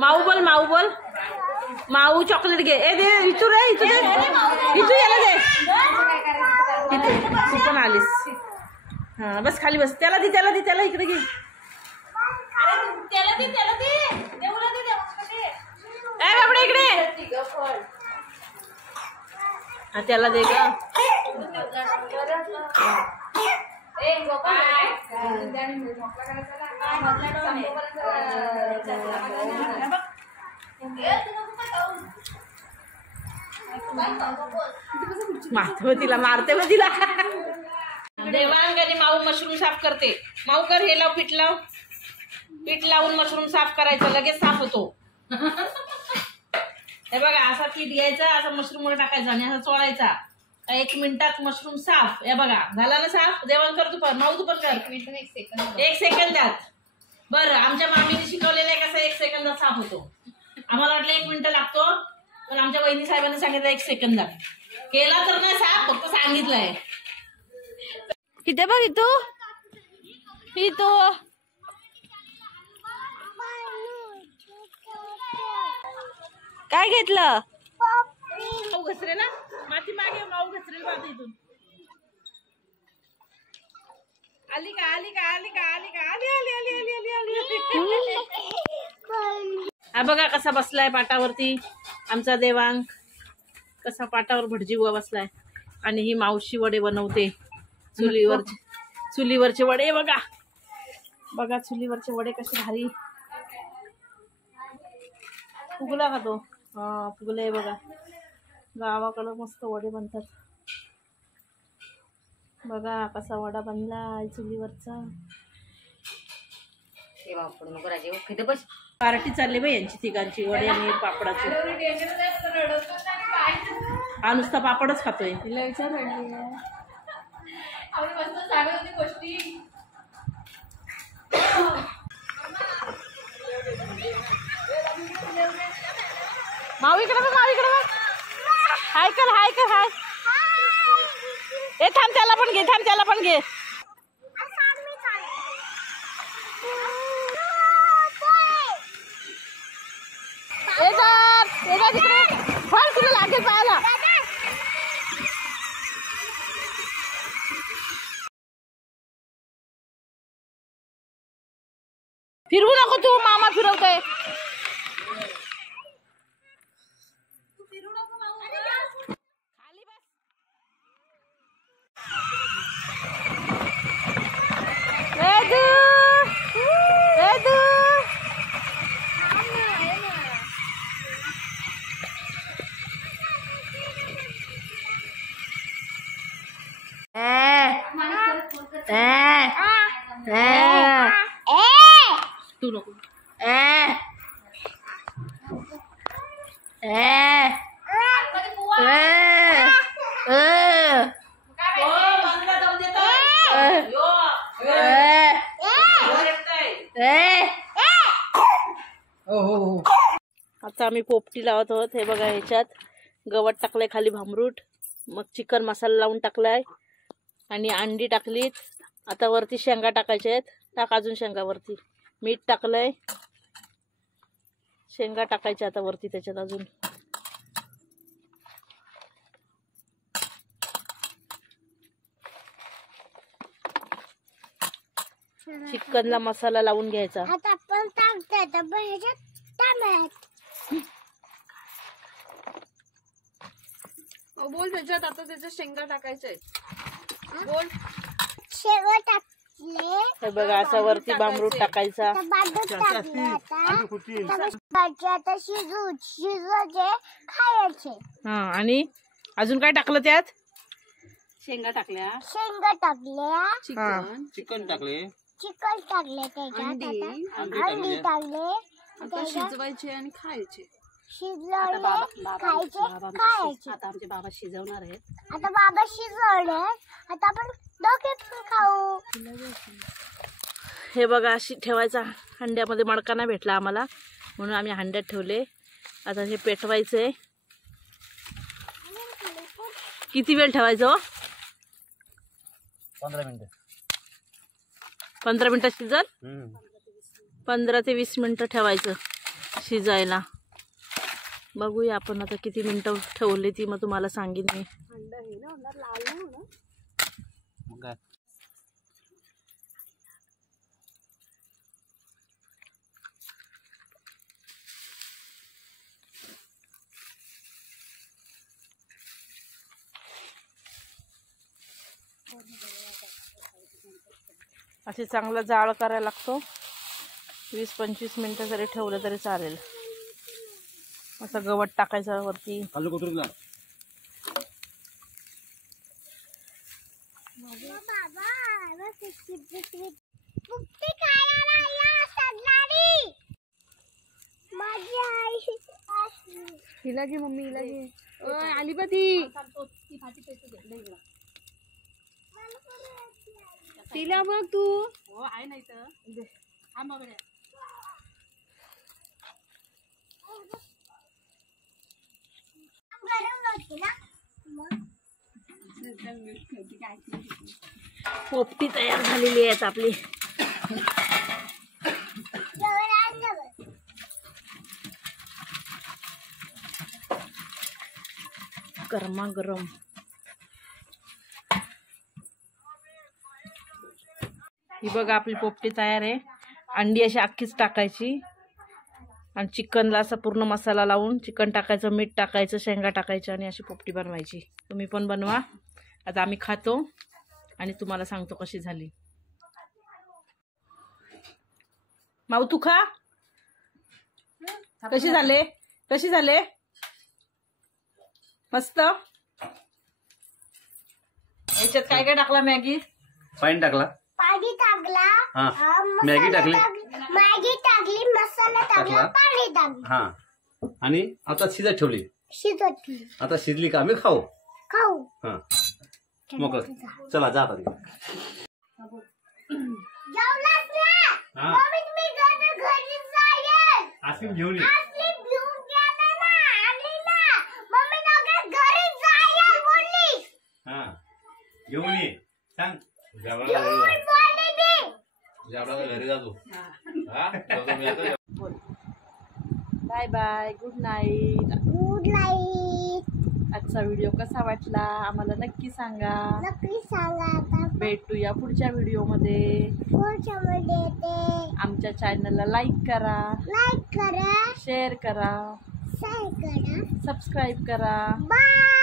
माऊ बोल, माऊ बोल. माऊ चॉकलेट घे. ए दे इथू रे, इथू दे, इथू याला दे. तू पण आलीस. हा बस खाली बस. त्याला दे, त्याला दे, त्याला इकडे घे. त्याला दे, त्याला दे, देऊला दे, देऊला. ए बाबडे इकडे. हा त्याला दे ग. मारते तिला, मारते मग तिला. देवांग आणि माऊ मशरूम साफ करते. माऊ कर हे लाव, पीठ लाव. पीठ लावून मशरूम साफ करायचं, लगेच साफ होतो. हे बघा असा पीठ घ्यायचा, असा मशरूम वर टाकायचा आणि असा चोळायचा. 1 मिनिटात मशरूम साफ. हे बघा झाला ना साफ. देवांग कर तू पण, माऊ तू पण कर. 1 सेकंदात. बरं आमच्या मामीने शिकवलेलं आहे कसं 1 सेकंदात साफ होतो. आम्हाला वाटलं 1 मिनिट लागतो, पण आमच्या वहिनी साहेबांनी सांगितलं 1 सेकंदात. केला तर नाही साफ, फक्त सांगितलंय. इथे बघ, इथू इथू काय घेतलं? माऊ घसरे ना, माती मागे माऊ घसरेल बाबा. इथून आली का, आली का, आली का, आली का, आली आली आली आली आली आली. हा बघा कसा बसलाय पाटावरती आमचा देवांग. कसा पाटावर भटजी बुवा बसलाय. आणि ही मावशी वडे बनवते. चुलीवरचे वडे बघा. बघा चुलीवरचे वडे कसे भारी फुगला का तो. हा फुगले बघा. गावाकडं मस्त वडे बनतात. बघा कसा वडा बनलाय चुलीवरचा. पार्टी चालली बाई यांची तिघांची, वडे आणि पापडाची. हा नुसता पापडच खातोय. माऊ इकडे बघ, माऊ इकडे बघ. हाय कर, हाय कर, हाय. ए थांब, त्याला पण घे, थांब त्याला पण घे. तुला लागेल पाहायला. फिरवू नको तू, मामा फिरवतोय. खाली बस. तू नको. आता आम्ही पोपटी लावत आहोत. हे बघा ह्याच्यात गवत टाकलंय, खाली भामरूट, मग चिकन मसाला लावून टाकलाय आणि अंडी टाकलीत. आता वरती शेंगा टाकायच्या आहेत. टाक अजून शेंगा वरती. मीठ टाकलंय, शेंगा टाकायच्या आता वरती त्याच्यात अजून. चिकनला मसाला लावून घ्यायचा. आता आपण बोल त्याच्यात. आता त्याच्यात शेंगा टाकायच्या बोल. शेंगा टाकले. हे बघा असा वरती भामरूट टाकायचा. आता शिजवायचे, खायचे. हा आणि अजून काय टाकलं त्यात? शेंगा टाकल्या, शेंगा टाकल्या, चिकन टाकले, त्याच्यात अंडी टाकले. आता शिजवायचे आणि खायचे. शिजवले, खायचे. आता आमचे बाबा शिजवणार आहेत. आता बाबा शिजवले, आता आपण दोघे पण खाऊ. हे बघा अशी ठेवायचा. हंड्यामध्ये मडका नाही भेटला आम्हाला म्हणून आम्ही हंड्यात ठेवले. आता हे पेटवायचंय. किती वेळ ठेवायचं? 15 मिनिटं. 15 मिनिटं शिजल. 15 ते 20 मिनिटं ठेवायचं शिजायला. बघूया आपण आता किती मिनिटं ठेवली ती, मग तुम्हाला सांगेन मी. असे चांगला जाळ करायला लागतो. 20-25 मिनिटं जरी ठेवलं तरी चालेल. असं गवत टाकायचं वरती. हिला घे मम्मी, हिला घे. आली बा ती. तिला बघ तू. हो आहे नाही तर पोपटी तयार झालेली आहेत आपली. गरमागरम. ही बघा आपली पोपटी तयार आहे. अंडी अशी अख्खीच टाकायची आणि चिकनला असा पूर्ण मसाला लावून चिकन टाकायचं, मीठ टाकायचं, शेंगा टाकायचं आणि अशी पोपटी बनवायची. तुम्ही पण बनवा. आता आम्ही खातो आणि तुम्हाला सांगतो कशी झाली. माऊ तू खा. कशी झाले? कशी झाले? मस्त. याच्यात काय काय टाकला? मॅगी पाणी टाकला, पाणी टाकला, मॅगी टाकली, मॅगी टाकली, मसाला टाकला, पाणी टाकलं. हा. आणि आता शिजत ठेवली. शिजवली. आता शिजली का आम्ही खाऊ. खाऊ. हा मग चला जा आता. जेवलास ना? मम्मी तुम्ही घरी जाईल. आईस्क्रीम घेऊन ये. आईस्क्रीम घेऊन गेले ना, आणली ना. मम्मी दोघे घरी जाईल बोलली. हा घेऊन ये. सांग घरी जातो. Bye bye. Good night. Good night. आजचा व्हिडिओ कसा वाटला आम्हाला नक्की सांगा. नक्की सांगा. आता भेटूया पुढच्या व्हिडिओमध्ये. पुढच्या मध्ये येते. आमच्या चॅनलला लाईक करा, लाईक करा, शेअर करा, शेअर करा, सबस्क्राईब करा. बाय.